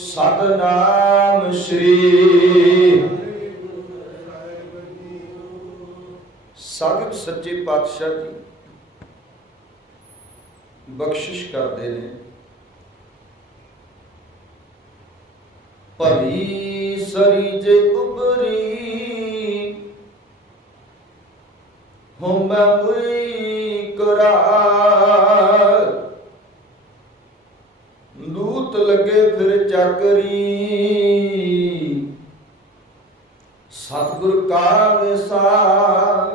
सतनाम श्री साहिब सच्चे पातशाह जी बख्शिश करते हैं। भली सरी जे उबरी हुई करार लूत लगे फिर चाकरी सतगुर का विसार।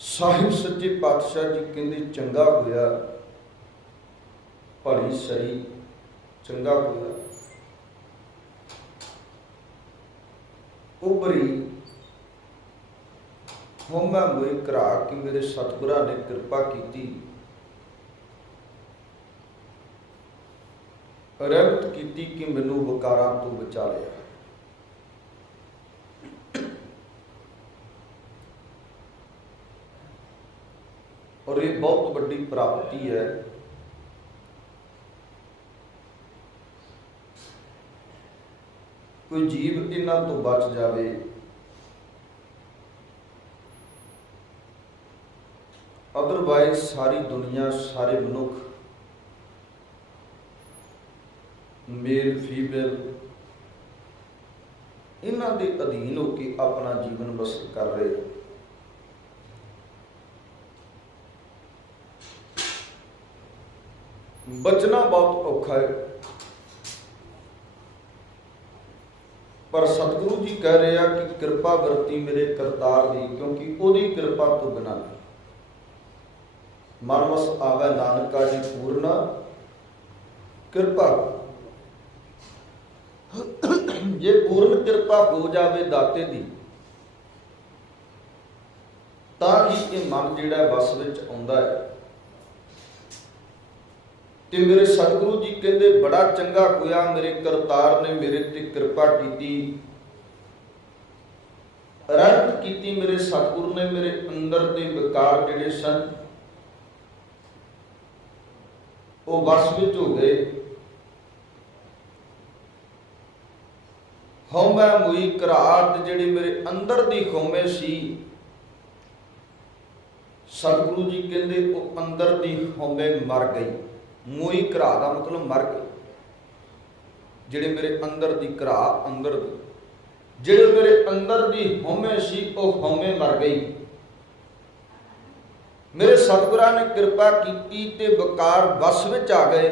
साहिब सच्चे पातशाह जी कहते चंगा होया भली सही चंगा होया उभरी होमा मोई करा कि मेरे सतगुरा ने कृपा की रहमत की कि मैनू वकारां तो बचा लिया। और ये बहुत बड़ी प्राप्ति है। कोई जीव इन्हां तो बच जावे अदरवाइज सारी दुनिया सारे मनुख मेल फीमेल इन्हां दे अधीन होकर अपना जीवन बसर कर रहे। बचना बहुत औखा है, पर सतगुरु जी कह रहे हैं कि कृपा वरती मेरे करतार दी, क्योंकि ओदी कृपा तो बिना नहीं। मन वस आवे नानका जी पूर्ण कृपा। जे पूर्ण कृपा हो जावे दाते दी तां ही ये मन जिहड़ा वस विच आउंदा है। ते मेरे सतगुरु जी कहते बड़ा चंगा होया मेरे करतार ने मेरे ते कृपा की, रहमत की मेरे सतगुरु ने मेरे अंदर के विकार जिहड़े सन वो वस विच हो गए। हौमै मोई घराट जिहड़ी मेरे अंदर दी खौमे सी सतगुरु जी कहते वो अंदर दी खौमे मर गई। मोई घरा का मतलब मर गई। जिहड़े मेरे अंदर दी घरा अंदर दी जिहड़े मेरे अंदर दी हौमे सी वो हौमे मर गई। मेरे सतगुरां ने कृपा की ते वकार वस विच आ गए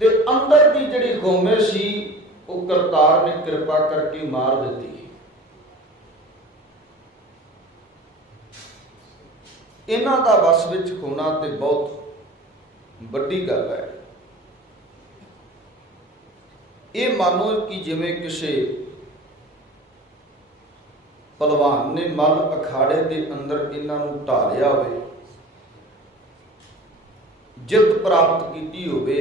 ते अंदर दी जिहड़ी हौमे सी वो करतार ने कृपा करके मार दी। इन्हां दा वस विच होना ते बहुत वड्डी गल है। ये मानो कि जिवें किसी पहलवान ने मल अखाड़े के अंदर इन्हां नूं ढा लिया होवे, जित प्राप्त की होवे,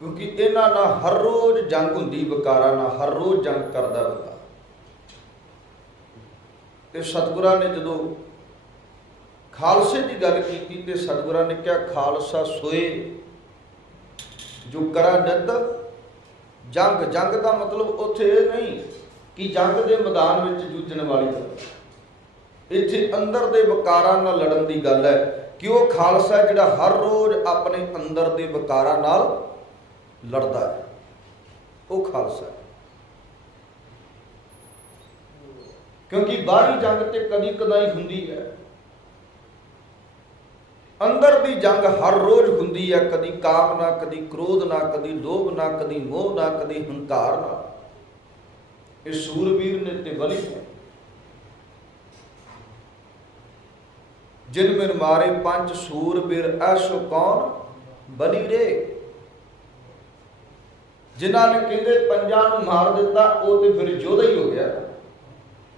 क्योंकि इन्हां नाल हर रोज जंग हुंदी, वकारां नाल हर रोज जंग करदा बंदा। ते सतगुरां ने जदों खालसे की गल की ते सतगुरां ने कहा खालसा सोए जो करा नित जंग। जंग का मतलब उत्थे नहीं कि जंग के मैदान में जूझण वाली गल, इत्थे अंदर दे वकारां नाल लड़न की गल है कि वह खालसा जिहड़ा हर रोज अपने अंदर दे वकारां नाल लड़दा है, वो खालसा है। क्योंकि बाहरी जंग तो कदी कदाई हुंदी है, अंदर दी जंग हर रोज हुंदी है। कदी काम ना, कदी क्रोध ना, कदी लोभ ना, कदी मोह ना, कदी हंकार ना। ये सूरवीर ने ते बली ने जिन में मारे पंच सूरवीर ऐसो कौन बली रे। जिन्हां ने कहते पंजां नूं मार दिता वो तो फिर योधा ही हो गया।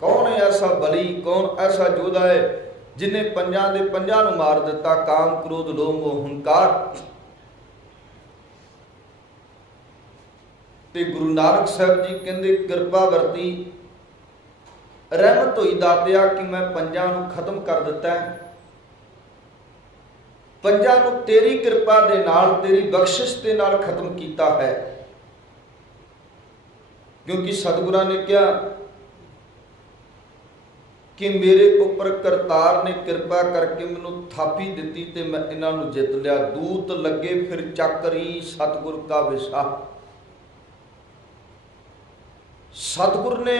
कौन है ऐसा बली, कौन ऐसा योधा है जिन्हें पंजां दे पंजां नूं मार दिता। काम क्रोध लोभ मोह हंकार। ते गुरु नानक साहब जी कहते कृपा वरती ਰਹਿਮਤ ਹੋਈ ਦਾਤਿਆ ਕਿ ਮੈਂ ਪੰਜਾਂ ਨੂੰ ਖਤਮ ਕਰ ਦਿੱਤਾ ਹੈ। ਪੰਜਾਂ ਨੂੰ ਤੇਰੀ ਕਿਰਪਾ ਦੇ ਨਾਲ, ਤੇਰੀ ਬਖਸ਼ਿਸ਼ ਦੇ ਨਾਲ ਖਤਮ ਕੀਤਾ ਹੈ। ਕਿਉਂਕਿ ਸਤਿਗੁਰਾਂ ਨੇ ਕਿਹਾ ਕਿ ਮੇਰੇ ਉੱਪਰ ਕਰਤਾਰ ਨੇ ਕਿਰਪਾ ਕਰਕੇ ਮੈਨੂੰ ਥਾਪੀ ਦਿੱਤੀ ਤੇ ਮੈਂ ਇਹਨਾਂ ਨੂੰ ਜਿੱਤ ਲਿਆ। ਦੂਤ ਲੱਗੇ ਫਿਰ ਚੱਕਰੀ ਸਤਿਗੁਰ ਕਾ ਵਿਸਾ। ਸਤਿਗੁਰ ਨੇ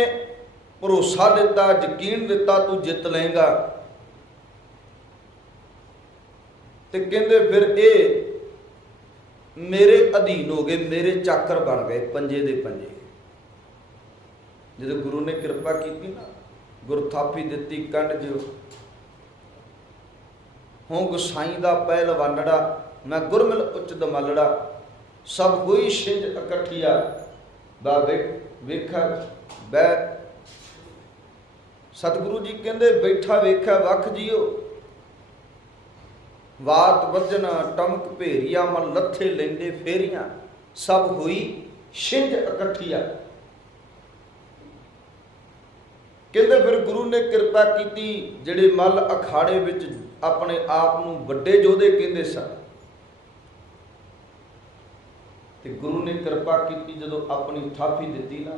ਭਰੋਸਾ ਦਿੱਤਾ, ਯਕੀਨ ਦਿੱਤਾ ਤੂੰ ਜਿੱਤ ਲਏਗਾ। ਤੇ ਕਹਿੰਦੇ ਫਿਰ ਇਹ ਮੇਰੇ ਅਧੀਨ ਹੋ ਗਏ, ਮੇਰੇ ਚਾਕਰ ਬਣ ਗਏ, ਪੰਜੇ ਦੇ ਪੰਜੇ। ਜਦੋਂ ਗੁਰੂ ਨੇ ਕਿਰਪਾ ਕੀਤੀ ਨਾ, ਗੁਰ ਥਾਪੀ ਦਿੱਤੀ ਕੰਡ ਜਿਉ ਹੋਂ ਗੁਸਾਈ ਦਾ ਪਹਿਲਵਾਨੜਾ, ਮੈਂ ਗੁਰਮਿਲ ਉੱਚ ਦਮਲੜਾ, ਸਭ ਹੋਈ ਛਿੰਝ ਇਕੱਠੀਆ ਬਾਬੇ ਵੇਖਾ ਬੈ। ਸਤਿਗੁਰੂ ਜੀ ਕਹਿੰਦੇ ਬੈਠਾ ਵੇਖਿਆ ਵੱਖ ਜੀਓ, ਵਾਤ ਵੱਜਣਾ ਟਮਕ ਭੇਰੀਆ, ਮਨ ਲੱਥੇ ਲੈਂਦੇ ਫੇਰੀਆਂ, ਸਭ ਹੋਈ ਛਿੰਝ ਇਕੱਠੀਆ। ਕਹਿੰਦੇ ਫਿਰ ਗੁਰੂ ਨੇ ਕਿਰਪਾ ਕੀਤੀ, ਜਿਹੜੇ ਮੱਲ ਅਖਾੜੇ ਵਿੱਚ ਆਪਣੇ ਆਪ ਨੂੰ ਵੱਡੇ ਯੋਧੇ ਕਹਿੰਦੇ ਸਨ, ਤੇ ਗੁਰੂ ਨੇ ਕਿਰਪਾ ਕੀਤੀ ਜਦੋਂ ਆਪਣੀ ਥਾਪੀ ਦਿੱਤੀ ਨਾ,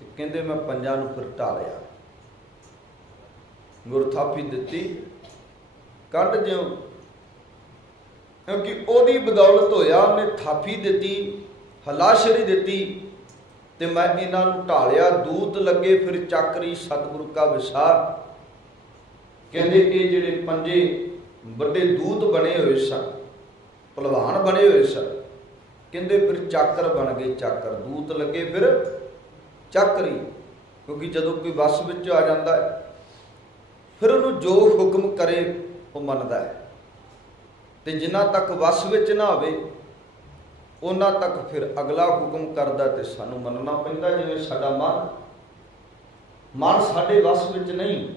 ਤੇ ਕਹਿੰਦੇ ਮੈਂ ਪੰਜਾਂ ਨੂੰ ਫਿਰ ਢਾਲਿਆ। ਗੁਰੂ ਥਾਪੀ ਦਿੱਤੀ ਕੱਢ ਜਿਉ, ਕਿਉਂਕਿ ਉਹਦੀ ਬਦੌਲਤ ਹੋਇਆ। ਉਹਨੇ ਥਾਪੀ ਦਿੱਤੀ, ਹਲਾਸ਼ਰੀ ਦਿੱਤੀ, ਤੇ ਮੈਂ ਇਹਨਾਂ ਨੂੰ ਢਾਲਿਆ। ਦੂਤ ਲੱਗੇ ਫਿਰ ਚੱਕਰੀ ਸਤਿਗੁਰ ਕਾ ਵਿਸਾ। ਕਹਿੰਦੇ ਇਹ ਜਿਹੜੇ ਪੰਜੇ ਵੱਡੇ ਦੂਤ ਬਣੇ ਹੋਏ ਸਨ, ਭਲਵਾਨ ਬਣੇ ਹੋਏ ਸਨ, ਕਹਿੰਦੇ ਫਿਰ ਚਾਕਰ ਬਣ ਗਏ। ਚਾਕਰ ਦੂਤ ਲੱਗੇ ਫਿਰ ਚੱਕਰੀ, ਕਿਉਂਕਿ ਜਦੋਂ ਕੋਈ ਵਸ ਵਿੱਚ ਆ ਜਾਂਦਾ ਹੈ ਫਿਰ ਉਹਨੂੰ ਜੋ ਹੁਕਮ ਕਰੇ ਉਹ ਮੰਨਦਾ ਹੈ, ਤੇ ਜਿੰਨਾ ਤੱਕ ਵਸ ਵਿੱਚ ਨਾ ਹੋਵੇ ਉਹਨਾਂ ਤੱਕ ਫਿਰ ਅਗਲਾ ਹੁਕਮ ਕਰਦਾ ਤੇ ਸਾਨੂੰ ਮੰਨਣਾ ਪੈਂਦਾ। ਜਿਵੇਂ ਸਾਡਾ ਮਨ ਸਾਡੇ ਵਸ ਵਿੱਚ ਨਹੀਂ,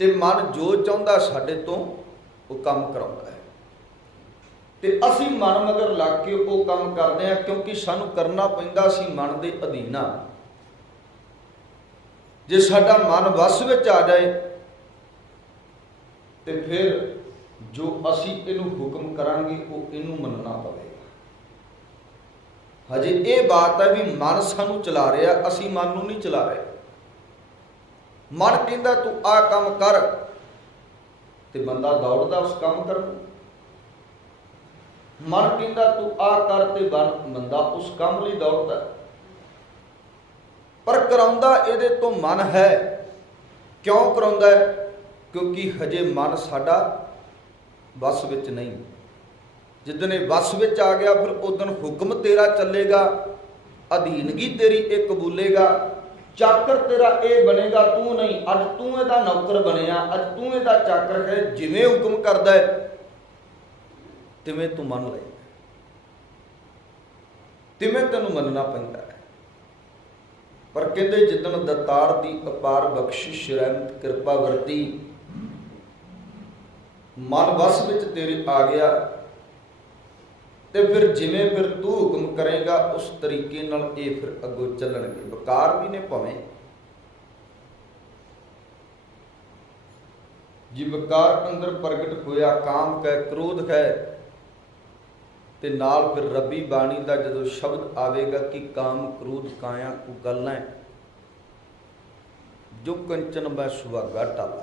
ਤੇ ਮਨ ਜੋ ਚਾਹੁੰਦਾ ਸਾਡੇ ਤੋਂ ਉਹ ਕੰਮ ਕਰਾਉਂਦਾ ਹੈ, ਤੇ ਅਸੀਂ ਮਨ ਮਗਰ ਲੱਗ ਕੇ ਉਹ ਕੰਮ ਕਰਦੇ ਹਾਂ, ਕਿਉਂਕਿ ਸਾਨੂੰ ਕਰਨਾ ਪੈਂਦਾ, ਅਸੀਂ ਮਨ ਦੇ ਅਧੀਨ ਹਾਂ। ਜੇ ਸਾਡਾ ਮਨ ਵਸ ਵਿੱਚ ਆ ਜਾਏ ਤੇ ਫਿਰ ਜੋ ਅਸੀਂ ਇਹਨੂੰ ਹੁਕਮ ਕਰਾਂਗੇ ਉਹ ਇਹਨੂੰ ਮੰਨਣਾ ਪਵੇਗਾ। ਹਜੇ ਇਹ ਬਾਤ ਹੈ ਵੀ ਮਨ ਸਾਨੂੰ ਚਲਾ ਰਿਹਾ, ਅਸੀਂ ਮਨ ਨੂੰ ਨਹੀਂ ਚਲਾ ਰਹੇ। ਮਨ ਕਹਿੰਦਾ ਤੂੰ ਆਹ ਕੰਮ ਕਰ, ਤੇ ਬੰਦਾ ਦੌੜਦਾ ਉਸ ਕੰਮ ਕਰਨ ਨੂੰ। ਮਨ ਕਹਿੰਦਾ ਤੂੰ ਆਹ ਕਰ, ਤੇ ਬੰਦਾ ਉਸ ਕੰਮ ਲਈ ਦੌੜਦਾ। ਪਰ ਕਰਾਉਂਦਾ ਇਹਦੇ ਤੋਂ ਮਨ ਹੈ। ਕਿਉਂ ਕਰਾਉਂਦਾ ਹੈ? ਕਿਉਂਕਿ ਹਜੇ ਮਨ ਸਾਡਾ ਵਸ ਵਿੱਚ ਨਹੀਂ। ਜਿੱਦਣ ਇਹ ਵਸ ਵਿੱਚ ਆ ਗਿਆ ਫਿਰ ਉਦਣ ਹੁਕਮ ਤੇਰਾ ਚੱਲੇਗਾ, ਅਧੀਨਗੀ ਤੇਰੀ ਇਹ ਕਬੂਲੇਗਾ, ਚਾਕਰ ਤੇਰਾ ਇਹ ਬਣੇਗਾ, ਤੂੰ ਨਹੀਂ। ਅੱਜ ਤੂੰ ਇਹਦਾ ਨੌਕਰ ਬਣਿਆ, ਅੱਜ ਤੂੰ ਇਹਦਾ ਚਾਕਰ ਹੈ। ਜਿਵੇਂ ਹੁਕਮ ਕਰਦਾ ਹੈ ਤਿਵੇਂ ਤੂੰ ਮੰਨ ਲੈ, ਤਿਵੇਂ ਤੈਨੂੰ ਮੰਨਣਾ ਪੈਂਦਾ ਹੈ। ਪਰ ਕਹਿੰਦੇ ਜਿੱਦਣ ਦਤਾਰ ਦੀ ਅਪਾਰ ਬਖਸ਼ਿਸ਼ ਰਹਿਮਤ ਕਿਰਪਾ ਵਰਤੀ, ਮਨ ਵਸ ਵਿੱਚ ਤੇਰੇ ਆ ਗਿਆ, ਤੇ ਫਿਰ ਜਿਵੇਂ ਫਿਰ ਤੂੰ ਹੁਕਮ ਕਰੇਗਾ ਉਸ ਤਰੀਕੇ ਨਾਲ ਇਹ ਫਿਰ ਅੱਗੋਂ ਚੱਲਣਗੇ। ਵਿਕਾਰ ਵੀ ਨੇ ਭਾਵੇਂ, ਜੇ ਵਿਕਾਰ ਅੰਦਰ ਪ੍ਰਗਟ ਹੋਇਆ, ਕਾਮ ਕੈ ਕ੍ਰੋਧ ਹੈ, ਤੇ ਨਾਲ ਫਿਰ ਰੱਬੀ ਬਾਣੀ ਦਾ ਜਦੋਂ ਸ਼ਬਦ ਆਵੇਗਾ ਕਿ ਕਾਮ ਕ੍ਰੋਧ ਕਾਇਆ ਕੋ ਗੱਲਾਂ, ਜੋ ਕੰਚਨ ਮੈਂ ਸੁਹਾਗਾ ਟਾਲਾ।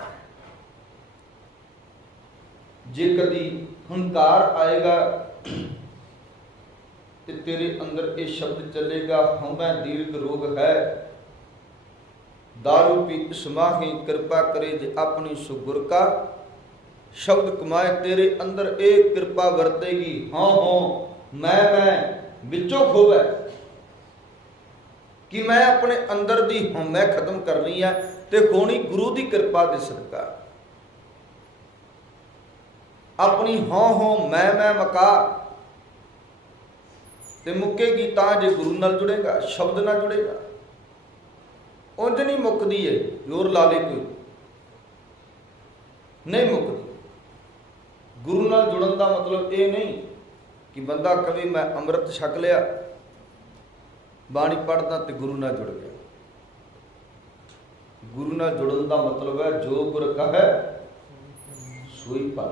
ਜੇ ਕਦੀ ਹੰਕਾਰ ਆਏਗਾ ਤੇ ਤੇਰੇ ਅੰਦਰ ਇਹ ਸ਼ਬਦ ਚੱਲੇਗਾ, ਹਉਮੈ ਦੀਰਘ ਰੋਗ ਹੈ, ਦਾਰੂ ਪੀ ਇਸਮਾਹੀ ਕਿਰਪਾ ਕਰੇ ਜੇ ਆਪਣੀ ਸੁਗੁਰ ਕਾ ਸ਼ਬਦ ਕਮਾਏ। ਤੇਰੇ ਅੰਦਰ ਇਹ ਕਿਰਪਾ ਵਰਤੇਗੀ, ਹਾਂ ਮੈਂ ਵਿੱਚੋਂ ਖੋਵੈ, ਕਿ ਮੈਂ ਆਪਣੇ ਅੰਦਰ ਦੀ ਹਉਮੈ ਖਤਮ ਕਰਨੀ ਹੈ, ਤੇ ਹੋਣੀ ਗੁਰੂ ਦੀ ਕਿਰਪਾ ਦੇ ਸਦਕਾ। ਆਪਣੀ ਹਾਂ ਮੈਂ ਮਕਾ ਤੇ ਮੁੱਕੇਗੀ ਤਾਂ ਜੇ ਗੁਰੂ ਨਾਲ ਜੁੜੇਗਾ, ਸ਼ਬਦ ਨਾਲ ਜੁੜੇਗਾ। ਉਂਝ ਨਹੀਂ ਮੁੱਕਦੀ ਹੈ, ਜ਼ੋਰ ਲਾ ਲੇ ਕੋਈ ਨਹੀਂ ਮੁੱਕਦੀ। ਗੁਰੂ ਨਾਲ ਜੁੜਨ ਦਾ ਮਤਲਬ ਇਹ ਨਹੀਂ ਕਿ ਬੰਦਾ ਕਵੇ ਮੈਂ ਅੰਮ੍ਰਿਤ ਛਕ ਲਿਆ, ਬਾਣੀ ਪੜ੍ਹਦਾ ਤੇ ਗੁਰੂ ਨਾਲ ਜੁੜ ਗਿਆ। गुरु नाल जुड़न का मतलब है जो गुर कहे सोई पल।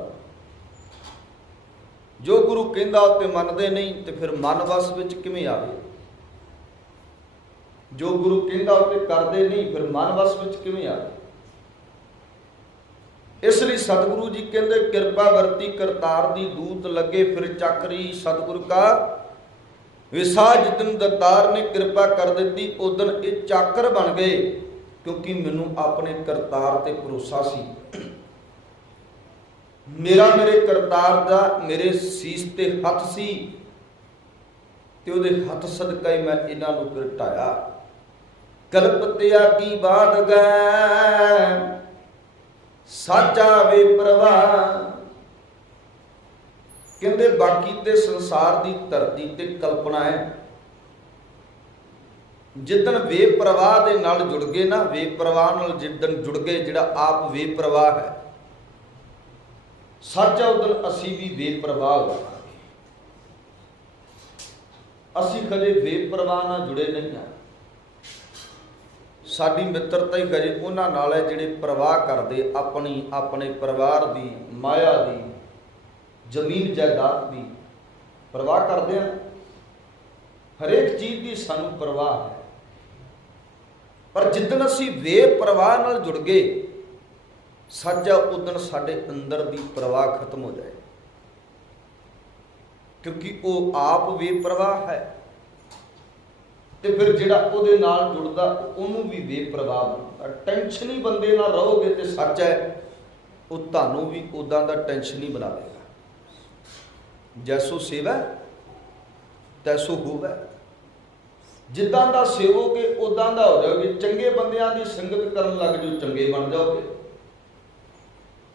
जो गुरु कहंदा ते मनदे नहीं तो फिर मन वस विच किवें आवे। जो गुरु कहंदा ते करदे नहीं फिर मन वस विच किवें आवे। इसलिए सतगुरु जी कहते कृपा वरती करतार दी दूत लगे फिर चक्री। सतगुरु का विसा जिदन दतार ने कृपा कर दी उदन ये चाकर बन गए, क्योंकि मैनू अपने करतार ते भरोसा सी। मेरा मेरे करतार दा मेरे सीस ते हथ सी ते उहदे हथ सदका ही मैं इन्हां नूं फिर ढाया। कल्प त्यागी बाध गए साचा वे प्रवाह। कहते बाकी ते संसार की धरती ते कल्पना है। जिदन वे प्रवाह दे नाल जुड़ गए ना, वे प्रवाह नाल जिदन जुड़ गए, जिहड़ा आप वे प्रवाह है सच है, उदन असी भी वे प्रवाह होवांगे। असी कदे वे प्रवाह नाल जुड़े नहीं हैं। साडी मित्रता ही कजे उन्हां नाल है जिहड़े प्रवाह करदे अपनी अपने परिवार दी, माया दी, जमीन जायदाद की परवाह करते हैं। हरेक चीज़ की सानू परवाह है। पर जिदन असी वे परवाह नाल जुड़ गए सच है, उदन साडे अंदर की परवाह खत्म हो जाए, क्योंकि वो आप वे परवाह है। तो फिर जिहड़ा उहदे नाल जुड़दा उहनूं भी वे परवाह बनदा। टेंशन ही बंदे नाल रहोगे तो सच है वो तुहानूं भी उदां दा टेंशन ही बना देगा। जैसो सेवा तैसो होवै। जिद्दां दा सेवोगे उदां दा हो जाओगे। चंगे बंदियां दी संगत करन लग जाओ चंगे बन जाओगे,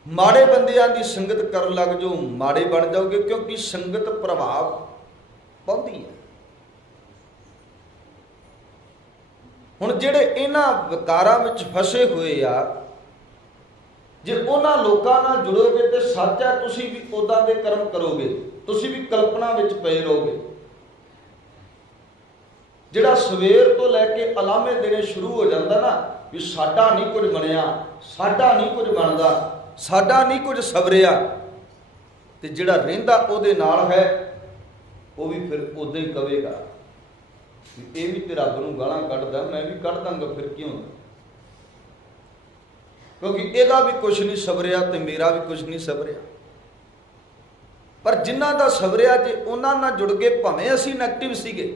माड़े बंदियां दी संगत करन लग जाओ माड़े बन जाओगे, क्योंकि संगत प्रभाव पाउंदी है। हुण जिहड़े इन्हां विकारां विच फसे हुए आ, जे उन्हां लोकां नाल जुड़ोगे तो सच है तुसीं भी उदां दे कर्म करोगे, तुसीं भी कल्पना विच पए रहोगे। जिहड़ा सवेर तो लैके अलामे देने शुरू हो जाता ना भी साडा नहीं कुछ बनिया, साडा नहीं कुछ बनता, साडा नहीं कुछ सवरिया, तो जिहड़ा रहिंदा उहदे नाल है वो भी फिर उदां ही कहेगा ये भी तो रब नूं गालां कढदा, मैं भी कढ दांगा, फिर क्यों, क्योंकि ਇਹਦਾ भी कुछ नहीं सवरिया तो मेरा भी कुछ नहीं सवरिया। पर जिन्हां दा सवरिया जे उन्हां नाल जुड़ के भावें असीं नैगेटिव सीगे,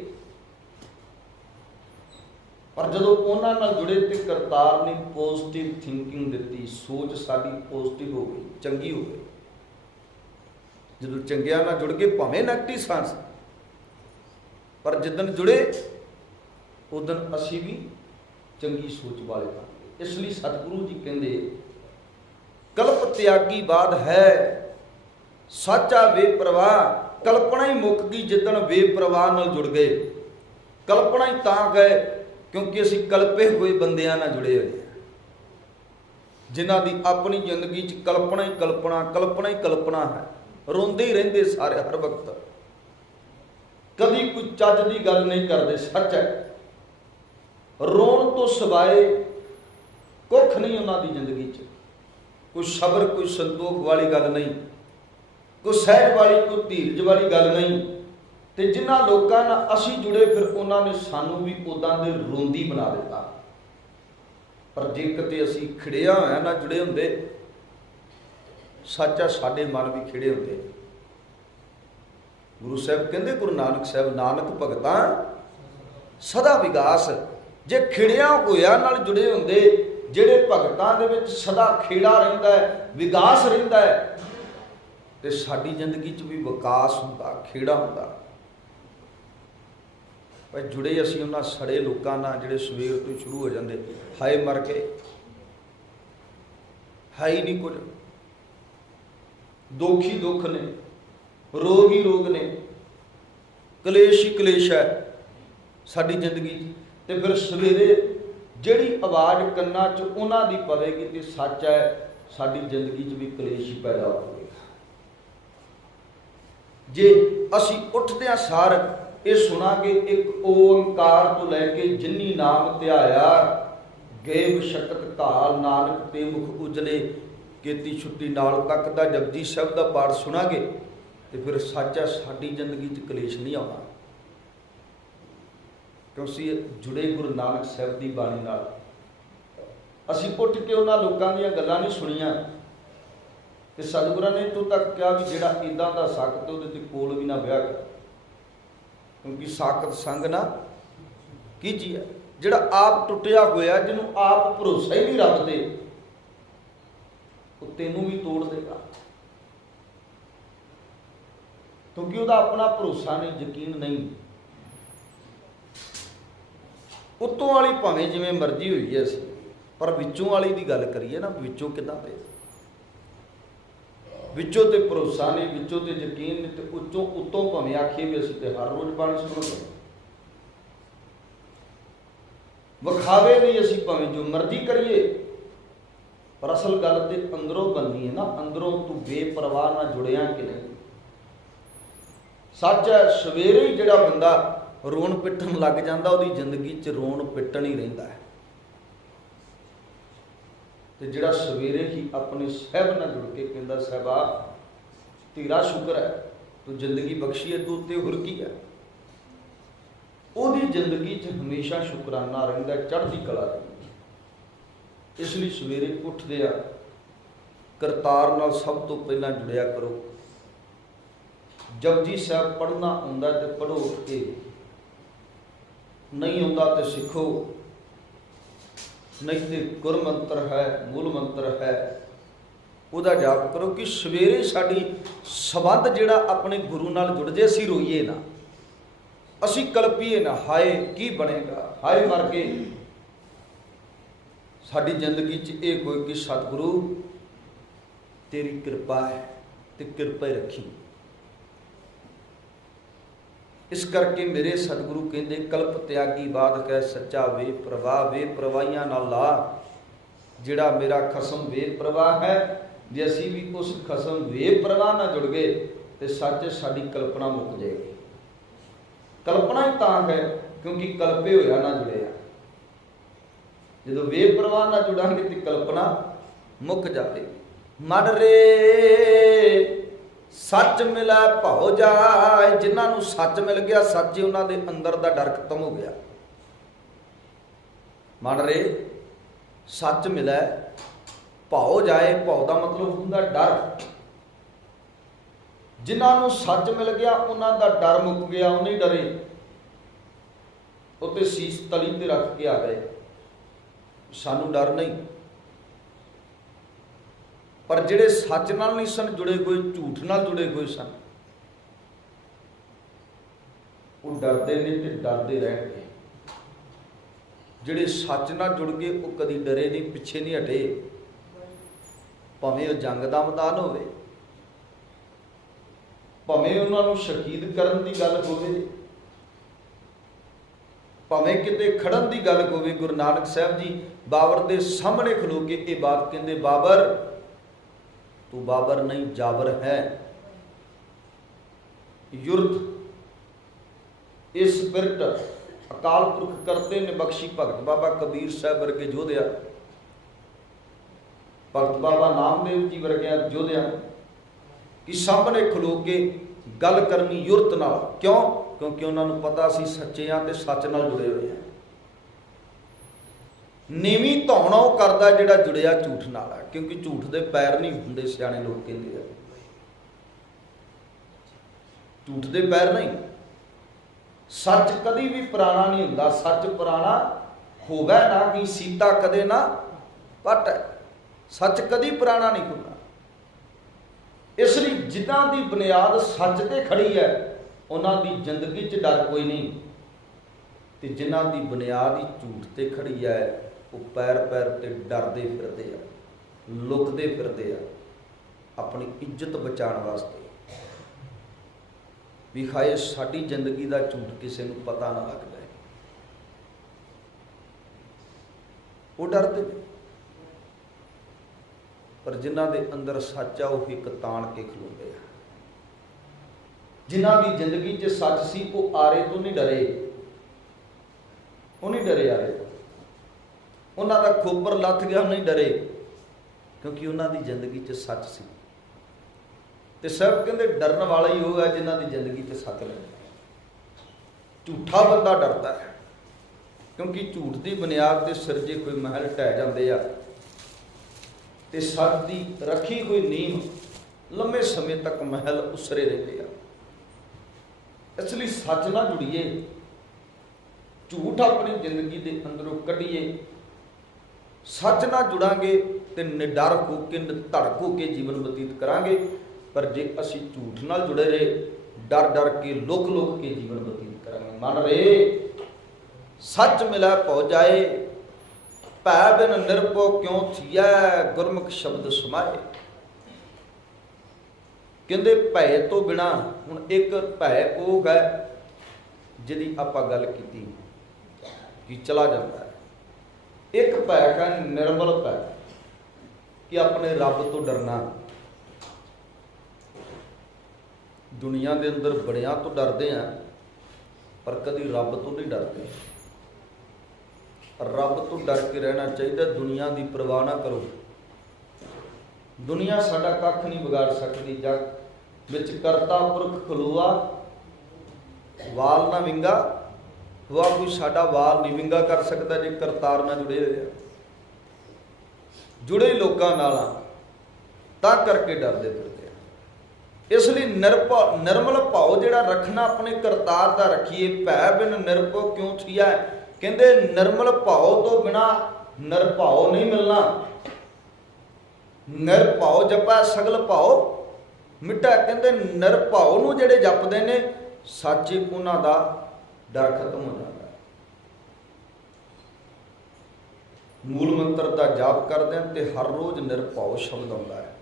पर जदों उन्हां नाल जुड़े तो करतार ने पॉजिटिव थिंकिंग दित्ती, सोच साडी पॉजिटिव हो गई, चंगी हो गई। जदों चंगियां नाल जुड़ के भावें नैगेटिव सांस, पर जिदन जुड़े उदन असीं भी चंगी सोच वाले बन। इसलिए सतगुरु जी कहते कल्प त्यागी बाध है साचा वे प्रवाह। कल्पना ही मुक गई जिदन वे प्रवाह नाल जुड़ गए। कल्पना ही तां गए क्योंकि असी कल्पे हुए बंदियां नाल जुड़े हुए हैं, जिन्हां दी अपनी जिंदगी च कल्पना ही कल्पना, कल्पना ही कल्पना है। रोंदे ही रहंदे सारे हर वक्त, कभी कोई चज की गल नहीं करते। सच है, रोण तो सिवाए कुछ नहीं उन्हां दी जिंदगी च। कोई सबर, कोई संतोख वाली गल नहीं, कोई सहज वाली, कोई धीरज वाली गल नहीं। तो जिन्हां लोकां नाल असीं जुड़े फिर उन्होंने सानू भी उदां दे रोंदी बना दिता। पर जे किते असीं खिड़िया होया ना जुड़े हुंदे, सच है साडे मन भी खिड़े हुंदे। गुरु साहब कहंदे, गुरु नानक साहब, नानक भगतां सदा विगास। जे खिड़िया होया नाल जुड़े हुंदे, जिहड़े भगतां दे विच सदा खेड़ा रहिंदा है, विकास रहिंदा है, ते साडी जिंदगी च भी विकास हुंदा, खेड़ा हुंदा। पर जुड़े असीं उन्हां सड़े लोकां नाल जिहड़े सवेर तो शुरू हो जांदे, हाय मर के है ही नहीं कुछ, दुख ही दुख ने, रोग ही रोग ने, कलेश ही कलेश है साडी जिंदगी। ते फिर सवेरे जिहड़ी आवाज़ कन्नां च उन्हां दी पवेगी तो सच है साडी जिंदगी च भी कलेश ही पैदा होवेगा। जे असीं उठदिआं सार ये सुनांगे एक ओंकार तो लैके जिन्नी नाम ध्याया ਗਏ ਬਸ਼ਕਤ ਘਾਲ ਨਾਨਕ ਤੇ ਮੁਖ ਉਜਲੇ, ਕੀਤੀ ਛੁੱਟੀ ਨਾਲ ਤੱਕ ਦਾ ਜਪਜੀ ਸਾਹਿਬ ਦਾ ਪਾਠ ਸੁਣਾਂਗੇ ਤੇ ਫਿਰ ਸੱਚ ਹੈ ਸਾਡੀ ਜ਼ਿੰਦਗੀ 'ਚ ਕਲੇਸ਼ ਨਹੀਂ ਆਉਣਾ, ਕਿਉਂਕਿ ਜੁੜੇ ਗੁਰੂ ਨਾਨਕ ਸਾਹਿਬ ਦੀ ਬਾਣੀ ਨਾਲ। ਅਸੀਂ ਉੱਠ ਕੇ ਉਹਨਾਂ ਲੋਕਾਂ ਦੀਆਂ ਗੱਲਾਂ ਨਹੀਂ ਸੁਣੀਆਂ ਤੇ ਸਤਿਗੁਰਾਂ ਨੇ ਇੱਥੋਂ ਤੱਕ ਕਿਹਾ ਵੀ ਜਿਹੜਾ ਇੱਦਾਂ ਦਾ ਸਾਕਤ ਉਹਦੇ ਤੇ ਕੋਲ ਵੀ ਨਾ ਵਿਆਹ ਕਰ, ਕਿਉਂਕਿ ਸਾਕਤ ਸੰਗ ਨਾ ਕੀ ਚੀਜ਼ ਹੈ। ਜਿਹੜਾ ਆਪ ਟੁੱਟਿਆ ਹੋਇਆ, ਜਿਹਨੂੰ ਆਪ ਭਰੋਸਾ ਹੀ ਨਹੀਂ ਰੱਬ ਤੇ, ਉਹ ਤੈਨੂੰ ਵੀ ਤੋੜ ਦੇਗਾ, ਕਿਉਂਕਿ ਉਹਦਾ ਆਪਣਾ ਭਰੋਸਾ ਨਹੀਂ, ਯਕੀਨ ਨਹੀਂ। ਉੱਤੋਂ ਵਾਲੀ ਭਾਵੇਂ ਜਿਵੇਂ ਮਰਜ਼ੀ ਹੋਈ ਹੈ ਅਸੀਂ, ਪਰ ਵਿੱਚੋਂ ਵਾਲੀ ਦੀ ਗੱਲ ਕਰੀਏ ਨਾ, ਵਿੱਚੋਂ ਕਿੱਦਾਂ ਦੇ, ਵਿੱਚੋਂ ਤੇ ਭਰੋਸਾ ਨਹੀਂ, ਵਿੱਚੋਂ ਤੇ ਯਕੀਨ ਨਹੀਂ, ਤੇ ਉੱਤੋਂ ਭਾਵੇਂ ਆਖੀਏ ਵੀ ਅਸੀਂ ਤੇ ਹਰ ਰੋਜ਼ ਬਾਣੀ ਸੁਣਾਂਗੇ, ਵਿਖਾਵੇ ਨਹੀਂ ਅਸੀਂ ਭਾਵੇਂ ਜੋ ਮਰਜ਼ੀ ਕਰੀਏ, ਪਰ ਅਸਲ ਗੱਲ ਤੇ ਅੰਦਰੋਂ ਬਣਨੀ ਹੈ ਨਾ, ਅੰਦਰੋਂ ਤੂੰ ਬੇਪਰਵਾਹ ਨਾਲ ਜੁੜਿਆ ਕਿ ਨਹੀਂ। ਸੱਚ ਹੈ, ਸਵੇਰੇ ਹੀ ਜਿਹੜਾ ਬੰਦਾ ਰੋਣ ਪਿੱਟਣ ਲੱਗ ਜਾਂਦਾ, ਉਹਦੀ ਜ਼ਿੰਦਗੀ 'ਚ ਰੋਣ ਪਿੱਟਣ ਹੀ ਰਹਿੰਦਾ ਹੈ, ਤੇ ਜਿਹੜਾ ਸਵੇਰੇ ਹੀ ਆਪਣੇ ਸਾਹਿਬ ਨਾਲ ਜੁੜ ਕੇ ਕਹਿੰਦਾ ਸਾਹਿਬਾ ਤੇਰਾ ਸ਼ੁਕਰ ਹੈ ਤੂੰ ਜ਼ਿੰਦਗੀ ਬਖਸ਼ੀ ਹੈ, ਤੂੰ ਉੱਤੇ ਹੋਰ ਕੀ ਹੈ, ਉਹਦੀ ਜ਼ਿੰਦਗੀ 'ਚ ਹਮੇਸ਼ਾ ਸ਼ੁਕਰਾਨਾ ਰਹਿੰਦਾ, ਚੜ੍ਹਦੀ ਕਲਾ ਰਹਿੰਦੀ। ਇਸ ਲਈ ਸਵੇਰੇ ਉੱਠਦੇ ਆ ਕਰਤਾਰ ਨਾਲ ਸਭ ਤੋਂ ਪਹਿਲਾਂ ਜੁੜਿਆ ਕਰੋ। ਜਪਜੀ ਸਾਹਿਬ ਪੜ੍ਹਨਾ ਆਉਂਦਾ ਤੇ ਪੜ੍ਹੋ ਉੱਠ ਕੇ, ਨਹੀਂ ਆਉਂਦਾ ਤੇ ਸਿੱਖੋ, ਨਹੀਂ ਤੇ ਗੁਰਮੰਤਰ ਹੈ, ਮੂਲ ਮੰਤਰ ਹੈ, ਉਹਦਾ ਜਾਪ ਕਰੋ। ਕਿ ਸਵੇਰੇ ਸਾਡੀ ਸੰਬੰਧ ਜਿਹੜਾ ਆਪਣੇ ਗੁਰੂ ਨਾਲ ਜੁੜ ਜੇ, ਅਸੀਂ ਰੋਈਏ ਨਾ, ਅਸੀਂ ਕਲਪੀਏ ਨਾ, ਹਾਏ ਕੀ ਬਣੇਗਾ, ਹਾਏ ਮਰ ਗਏ। ਸਾਡੀ ਜ਼ਿੰਦਗੀ 'ਚ ਇਹ ਕੋਈ ਕਿ ਸਤਿਗੁਰੂ ਤੇਰੀ ਕਿਰਪਾ ਹੈ ਤੇ ਕਿਰਪਾ ਹੀ ਰੱਖੀ। ਇਸ ਕਰਕੇ ਮੇਰੇ ਸਤਿਗੁਰੂ ਕਹਿੰਦੇ ਕਲਪ ਤਿਆਗੀ ਬਾਦ ਕਹਿ ਸੱਚਾ ਵੇ ਪ੍ਰਵਾਹ, ਵੇ ਪ੍ਰਵਾਹੀਆਂ ਨਾਲ ਲਾ। ਜਿਹੜਾ ਮੇਰਾ ਖਸਮ ਵੇ ਪ੍ਰਵਾਹ ਹੈ, ਜੇ ਅਸੀਂ ਵੀ ਉਸ ਖਸਮ ਵੇ ਪ੍ਰਵਾਹ ਨਾਲ ਜੁੜ ਗਏ ਤੇ ਸੱਚ ਸਾਡੀ ਕਲਪਨਾ ਮੁੱਕ ਜਾਏਗੀ। ਕਲਪਨਾ ਹੀ ਤਾਂ ਹੈ ਕਿਉਂਕਿ ਕਲਪੇ ਹੋਇਆ ਨਾ ਜੁੜਿਆ। ਜਦੋਂ ਵੇ ਪ੍ਰਵਾਹ ਨਾਲ ਜੁੜਾਂਗੇ ਤੇ ਕਲਪਨਾ ਮੁੱਕ ਜਾਵੇਗੀ। ਮਨ ਰੇ ਸੱਚ ਮਿਲੈ ਭਉ ਜਾਏ, ਜਿਨ੍ਹਾਂ ਨੂੰ ਸੱਚ ਮਿਲ ਗਿਆ, ਸੱਚ ਉਹਨਾਂ ਦੇ ਅੰਦਰ ਦਾ ਡਰ ਖਤਮ ਹੋ ਗਿਆ। ਮਨ ਰੇ ਸੱਚ ਮਿਲੈ ਭਉ ਜਾਏ, ਭਉ ਦਾ ਮਤਲਬ ਹੁੰਦਾ ਡਰ। ਜਿਨ੍ਹਾਂ ਨੂੰ ਸੱਚ ਮਿਲ ਗਿਆ ਉਹਨਾਂ ਦਾ ਡਰ ਮੁੱਕ ਗਿਆ, ਉਹ ਨਹੀਂ ਡਰੇ, ਉੱਤੇ ਸੀਸ ਤਲੀ ਤੇ ਰੱਖ ਕੇ ਆ ਗਏ, ਸਾਨੂੰ ਡਰ ਨਹੀਂ। ਪਰ ਜਿਹੜੇ ਸੱਚ ਨਾਲ ਨਹੀਂ ਸਨ ਜੁੜੇ ਹੋਏ, ਝੂਠ ਨਾਲ ਜੁੜੇ ਹੋਏ ਸਨ, ਉਹ ਡਰਦੇ ਨੇ ਤੇ ਡਰਦੇ ਰਹਿਣਗੇ। ਜਿਹੜੇ ਸੱਚ ਨਾਲ ਜੁੜ ਗਏ ਉਹ ਕਦੀ ਡਰੇ ਨਹੀਂ, ਪਿੱਛੇ ਨਹੀਂ ਹਟੇ, ਭਾਵੇਂ ਉਹ ਜੰਗ ਦਾ ਮੈਦਾਨ ਹੋਵੇ, ਭਾਵੇਂ ਉਹਨਾਂ ਨੂੰ ਸ਼ਹੀਦ ਕਰਨ ਦੀ ਗੱਲ ਹੋਵੇ, ਭਾਵੇਂ ਕਿਤੇ ਖੜਨ ਦੀ ਗੱਲ ਹੋਵੇ। ਗੁਰੂ ਨਾਨਕ ਸਾਹਿਬ ਜੀ ਬਾਬਰ ਦੇ ਸਾਹਮਣੇ ਖਲੋ ਕੇ ਇਹ ਬਾਤ ਕਹਿੰਦੇ, ਬਾਬਰ ਤੂੰ ਬਾਬਰ ਨਹੀਂ ਜਾਬਰ ਹੈ। ਯੁਰਤ ਇਹ ਸਪਿਰਟ ਅਕਾਲ ਪੁਰਖ ਕਰਤੇ ਨੇ ਬਖਸ਼ੀ ਭਗਤ ਬਾਬਾ ਕਬੀਰ ਸਾਹਿਬ ਵਰਗੇ ਯੋਧਿਆ, ਭਗਤ ਬਾਬਾ ਨਾਮਦੇਵ ਜੀ ਵਰਗਿਆਂ ਯੋਧਿਆਂ ਕਿ ਸਾਹਮਣੇ ਖਲੋ ਕੇ ਗੱਲ ਕਰਨੀ ਯੁਰਤ ਨਾਲ। ਕਿਉਂ? ਕਿਉਂਕਿ ਉਹਨਾਂ ਨੂੰ ਪਤਾ ਸੀ ਸੱਚੇ ਆ ਤੇ ਸੱਚ ਨਾਲ ਜੁੜੇ ਹੋਏ ਆ। ਨੀਵੀਂ ਧੌਣ ਉਹ ਕਰਦਾ ਜਿਹੜਾ ਜੁੜਿਆ ਝੂਠ ਨਾਲ ਆ, ਕਿਉਂਕਿ ਝੂਠ ਦੇ ਪੈਰ ਨਹੀਂ ਹੁੰਦੇ, ਸਿਆਣੇ ਲੋਕ ਕਹਿੰਦੇ ਆ, ਝੂਠ ਦੇ ਪੈਰ ਨਹੀਂ। ਸੱਚ ਕਦੀ ਵੀ ਪੁਰਾਣਾ ਨਹੀਂ ਹੁੰਦਾ, ਸੱਚ ਪੁਰਾਣਾ ਹੋਵੇ ਨਾ ਕਿ ਸੀਤਾ ਕਦੇ ਨਾ ਪਟ, ਸੱਚ ਕਦੀ ਪੁਰਾਣਾ ਨਹੀਂ ਹੁੰਦਾ। ਇਸ ਲਈ ਜਿਨ੍ਹਾਂ ਦੀ ਬੁਨਿਆਦ ਸੱਚ ਤੇ ਖੜੀ ਹੈ ਉਹਨਾਂ ਦੀ ਜ਼ਿੰਦਗੀ 'ਚ ਡਰ ਕੋਈ ਨਹੀਂ, ਤੇ ਜਿਨ੍ਹਾਂ ਦੀ ਬੁਨਿਆਦ ਹੀ ਝੂਠ ਤੇ ਖੜੀ ਹੈ ਉਹ ਪੈਰ ਪੈਰ ਤੇ ਡਰਦੇ ਫਿਰਦੇ ਆ, ਲੁਕਦੇ ਫਿਰਦੇ ਆ ਆਪਣੀ ਇੱਜ਼ਤ ਬਚਾਉਣ ਵਾਸਤੇ ਵੀ ਹਾਏ ਸਾਡੀ ਜ਼ਿੰਦਗੀ ਦਾ ਝੂਠ ਕਿਸੇ ਨੂੰ ਪਤਾ ਨਾ ਲੱਗ ਜਾਏ, ਉਹ ਡਰਦੇ। ਪਰ ਜਿਨ੍ਹਾਂ ਦੇ ਅੰਦਰ ਸੱਚ ਆ ਉਹ ਇੱਕ ਤਾਣ ਕੇ ਖਲੋਂਦੇ ਆ। ਜਿਨ੍ਹਾਂ ਦੀ ਜ਼ਿੰਦਗੀ 'ਚ ਸੱਚ ਸੀ ਉਹ ਆਰੇ ਤੋਂ ਨਹੀਂ ਡਰੇ, ਉਹ ਨਹੀਂ ਡਰੇ ਆਰੇ ਤੋਂ। ਉਹਨਾਂ ਦਾ ਖੋਪਰ ਲੱਥ ਗਿਆ, ਨਹੀਂ ਡਰੇ, ਕਿਉਂਕਿ ਉਹਨਾਂ ਦੀ ਜ਼ਿੰਦਗੀ 'ਚ ਸੱਚ ਸੀ। ਤੇ ਸਭ ਕਹਿੰਦੇ ਡਰਨ ਵਾਲਾ ਹੀ ਉਹ ਹੈ ਜਿਨ੍ਹਾਂ ਦੀ ਜ਼ਿੰਦਗੀ 'ਚ ਸੱਚ ਨਹੀਂ। ਝੂਠਾ ਬੰਦਾ ਡਰਦਾ ਹੈ, ਕਿਉਂਕਿ ਝੂਠ ਦੀ ਬੁਨਿਆਦ ਤੇ ਸਿਰਜੇ ਕੋਈ ਮਹਿਲ ਢਹਿ ਜਾਂਦੇ ਆ, ਤੇ ਸੱਚ ਦੀ ਰੱਖੀ ਹੋਈ ਨੀਂਹ ਲੰਮੇ ਸਮੇਂ ਤੱਕ ਮਹਿਲ ਉਸਰੇ ਰਹਿੰਦੇ ਆ। ਇਸ ਲਈ ਸੱਚ ਨਾਲ ਜੁੜੀਏ, ਝੂਠ ਆਪਣੀ ਜ਼ਿੰਦਗੀ ਦੇ ਅੰਦਰੋਂ ਕੱਢੀਏ। ਸੱਚ ਨਾਲ ਜੁੜਾਂਗੇ ਤੇ ਨਿਡਰ ਹੋ ਕੇ, ਧੜਕ ਹੋ ਕੇ ਜੀਵਨ ਬਤੀਤ ਕਰਾਂਗੇ। ਪਰ ਜੇ ਅਸੀਂ ਝੂਠ ਨਾਲ ਜੁੜੇ ਰਹੇ, ਡਰ ਡਰ ਕੇ, ਲੁਕ ਲੁਕ ਕੇ ਜੀਵਨ ਬਤੀਤ ਕਰਾਂਗੇ। ਮਨ ਰੇ ਸੱਚ ਮਿਲੈ ਭਉ ਜਾਏ, ਭੈ ਬਿਨ ਨਿਰਭਉ ਕਿਉਂ ਥੀਐ, ਗੁਰਮੁਖ ਸ਼ਬਦ ਸਮਾਏ। ਕਹਿੰਦੇ ਭੈ ਤੋਂ ਬਿਨਾ, ਹੁਣ ਇੱਕ ਭੈ ਉਹ ਹੈ ਜਿਹਦੀ ਆਪਾਂ ਗੱਲ ਕੀਤੀ ਕਿ ਚਲਾ ਜਾਂਦਾ ਹੈ। ਇੱਕ ਭੈ ਹੈ ਨਿਰਮਲ ਭੈ, ਕਿ ਆਪਣੇ ਰੱਬ ਤੋਂ ਡਰਨਾ। ਦੁਨੀਆ ਦੇ ਅੰਦਰ ਬੜਿਆਂ ਤੋਂ ਡਰਦੇ ਆ, ਪਰ ਕਦੀ ਰੱਬ ਤੋਂ ਨਹੀਂ ਡਰਦੇ। ਰੱਬ ਤੋਂ ਡਰ ਕੇ ਰਹਿਣਾ ਚਾਹੀਦਾ। ਦੁਨੀਆ ਦੀ ਪਰਵਾਹ ਨਾ ਕਰੋ। ਦੁਨੀਆ ਸਾਡਾ ਕੱਖ ਨਹੀਂ ਵਿਗਾੜ ਸਕਦੀ। ਜਗ ਵਿੱਚ ਕਰਤਾ ਪੁਰਖ ਖਲੋਆ, ਵਾਲ ਨਾ ਵਿੰਗਾ ਹੋਆ, ਕੋਈ ਸਾਡਾ ਵਾਲ ਨਹੀਂ ਵਿੰਗਾ ਕਰ ਸਕਦਾ ਜੇ ਕਰਤਾਰ ਨਾਲ ਜੁੜੇ ਹੋਏ ਆ। ਜੁੜੇ ਲੋਕਾਂ ਨਾਲ ਆ ਤਾਂ ਕਰਕੇ ਡਰਦੇ ਫਿਰਦੇ ਆ। ਇਸ ਲਈ ਨਿਰਮਲ ਭਾਉ ਜਿਹੜਾ ਰੱਖਣਾ ਆਪਣੇ ਕਰਤਾਰ ਦਾ ਰੱਖੀਏ। ਭੈ ਬਿਨ ਨਿਰਭਉ ਕਿਉਂ ਥੀਐ, ਕਹਿੰਦੇ ਨਿਰਮਲ ਭਾਉ ਤੋਂ ਬਿਨਾ ਨਿਰਭਉ ਨਹੀਂ ਮਿਲਣਾ। ਨਿਰਭਉ ਜਪੈ ਸਗਲ ਭਾਉ ਮਿਟਾ। ਕਹਿੰਦੇ ਨਿਰਭਉ ਨੂੰ ਜਿਹੜੇ ਜਪਦੇ ਨੇ, ਸੱਚੇ ਉਹਨਾਂ ਦਾ ਡਰ ਖਤਮ ਹੋ ਜਾਂਦਾ। ਮੂਲ ਮੰਤਰ ਦਾ ਜਾਪ ਕਰਦੇ ਹਨ ਤੇ ਹਰ ਰੋਜ਼ ਨਿਰਭਉ ਸ਼ਬਦ ਆਉਂਦਾ ਹੈ,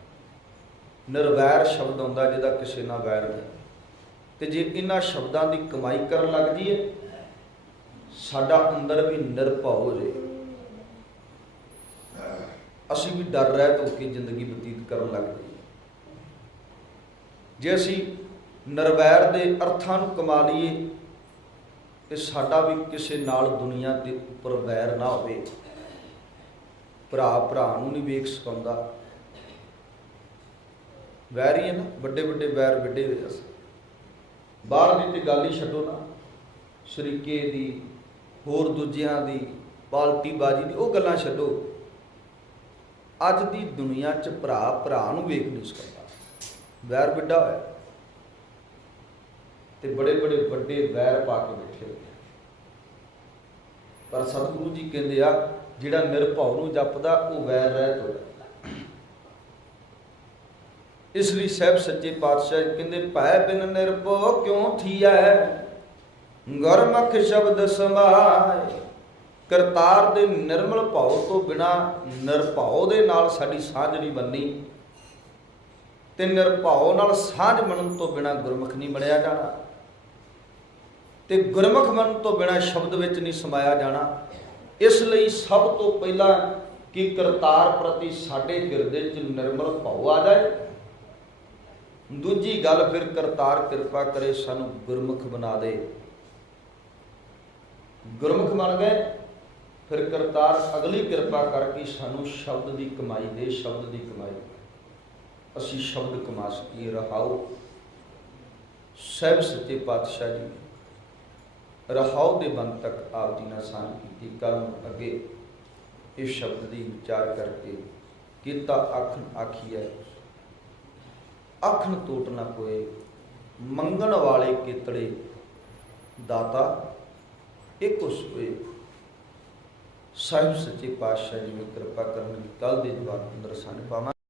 ਨਿਰਵੈਰ ਸ਼ਬਦ ਆਉਂਦਾ, ਜਿਹਦਾ ਕਿਸੇ ਨਾਲ ਵੈਰ ਨਹੀਂ। ਤੇ ਜੇ ਇਹਨਾਂ ਸ਼ਬਦਾਂ ਦੀ ਕਮਾਈ ਕਰਨ ਲੱਗ ਜਾਈਏ, ਸਾਡਾ ਅੰਦਰ ਵੀ ਨਿਰਭਉ ਹੋ ਜਾਏ, ਅਸੀਂ ਵੀ ਡਰ ਰਹਿਤ ਹੋ ਕੇ ਜ਼ਿੰਦਗੀ ਬਤੀਤ ਕਰਨ ਲੱਗ ਜਾਈਏ। ਜੇ ਅਸੀਂ ਨਿਰਵੈਰ ਦੇ ਅਰਥਾਂ ਨੂੰ ਕਮਾ ਲਈਏ ਤੇ ਸਾਡਾ ਵੀ ਕਿਸੇ ਨਾਲ ਦੁਨੀਆ ਦੇ ਉੱਪਰ ਵੈਰ ਨਾ ਹੋਵੇ। ਭਰਾ ਭਰਾ ਨੂੰ ਨਹੀਂ ਵੇਖ ਸਕਾਉਂਦਾ, ਵੈਰ ਹੀ ਹੈ ਨਾ। ਵੱਡੇ ਵੱਡੇ ਵੈਰ ਵੱਡੇ ਹੋਏ ਅਸੀਂ। ਬਾਹਰ ਦੀ ਤੇ ਗੱਲ ਹੀ ਛੱਡੋ ਨਾ, ਸ਼ਰੀਕੇ ਦੀ, ਹੋਰ ਦੂਜਿਆਂ ਦੀ, ਪਾਲਟੀ ਬਾਜੀ ਦੀ, ਉਹ ਗੱਲਾਂ ਛੱਡੋ। ਅੱਜ ਦੀ ਦੁਨੀਆ 'ਚ ਭਰਾ ਭਰਾ ਨੂੰ ਵੇਖ ਨਹੀਂ ਸਕਦਾ, ਵੈਰ ਵੱਡਾ ਹੋਇਆ। ਤੇ ਬੜੇ ਬੜੇ ਵੱਡੇ ਵੈਰ ਪਾ ਕੇ ਬੈਠੇ ਹੋਏ। ਪਰ ਸਤਿਗੁਰੂ ਜੀ ਕਹਿੰਦੇ ਆ, ਜਿਹੜਾ ਨਿਰਭਉ ਨੂੰ ਜਪਦਾ ਉਹ ਵੈਰ ਰਹਿਤ ਹੋ ਜਾਂਦਾ। ਇਸ ਲਈ ਸਾਹਿਬ ਸੱਚੇ ਪਾਤਸ਼ਾਹ ਕਹਿੰਦੇ ਭੈ ਬਿਨ ਨਿਰਭਉ ਕਿਉਂ ਥੀਐ, ਗੁਰਮੁਖ ਸ਼ਬਦ ਸਮਾਏ। ਕਰਤਾਰ ਦੇ ਨਿਰਮਲ ਭਾਉ ਤੋਂ ਬਿਨਾ, ਨਿਰਭਉ ਦੇ ਨਾਲ ਸਾਡੀ ਸਾਂਝ ਨਹੀਂ ਬਣਨੀ, ਤੇ ਨਿਰਭਉ ਨਾਲ ਸਾਂਝ ਬਣਨ ਤੋਂ ਬਿਨਾ ਗੁਰਮੁਖ ਨਹੀਂ ਬਣਿਆ ਜਾਣਾ, ਤੇ ਗੁਰਮੁਖ ਬਣਨ ਤੋਂ ਬਿਨਾ ਸ਼ਬਦ ਵਿੱਚ ਨਹੀਂ ਸਮਾਇਆ ਜਾਣਾ। ਇਸ ਲਈ ਸਭ ਤੋਂ ਪਹਿਲਾਂ ਕਿ ਕਰਤਾਰ ਪ੍ਰਤੀ ਸਾਡੇ ਹਿਰਦੇ 'ਚ ਨਿਰਮਲ ਭਾਉ ਆ ਜਾਏ। ਦੂਜੀ ਗੱਲ, ਫਿਰ ਕਰਤਾਰ ਕਿਰਪਾ ਕਰੇ ਸਾਨੂੰ ਗੁਰਮੁਖ ਬਣਾ ਦੇ। ਗੁਰਮੁਖ ਬਣ ਗਏ, ਫਿਰ ਕਰਤਾਰ ਅਗਲੀ ਕਿਰਪਾ ਕਰਕੇ ਸਾਨੂੰ ਸ਼ਬਦ ਦੀ ਕਮਾਈ ਦੇ। ਸ਼ਬਦ ਦੀ ਕਮਾਈ, ਅਸੀਂ ਸ਼ਬਦ ਕਮਾ ਸਕੀਏ। ਰਹਾਉ ਸਾਹਿਬ ਸੱਚੇ ਪਾਤਸ਼ਾਹ ਜੀ ਰਹਾਉ ਦੇ ਬੰਦ ਤੱਕ ਆਪ ਜੀ ਨਾਲ ਸਾਂਝ ਕੀਤੀ। ਕੱਲ ਨੂੰ ਅੱਗੇ ਇਸ ਸ਼ਬਦ ਦੀ ਵਿਚਾਰ ਕਰਕੇ ਕੀਤਾ ਆਖਣ ਆਖੀਐ, ਆਖਣ ਟੋਟ ਨਾ ਕੋਏ, ਮੰਗਣ ਵਾਲੇ ਕੇਤੜੇ ਦਾਤਾ ਇੱਕੋ ਸੋਏ। ਸਾਹਿਬ ਸੱਚੇ ਪਾਤਸ਼ਾਹ ਜੀ ਨੇ ਕਿਰਪਾ ਕਰਨ ਦੀ ਕੱਲ ਦੇ ਜਵਾਬ ਅੰਦਰ ਸਾਨੂੰ ਪਾਵਾਂ।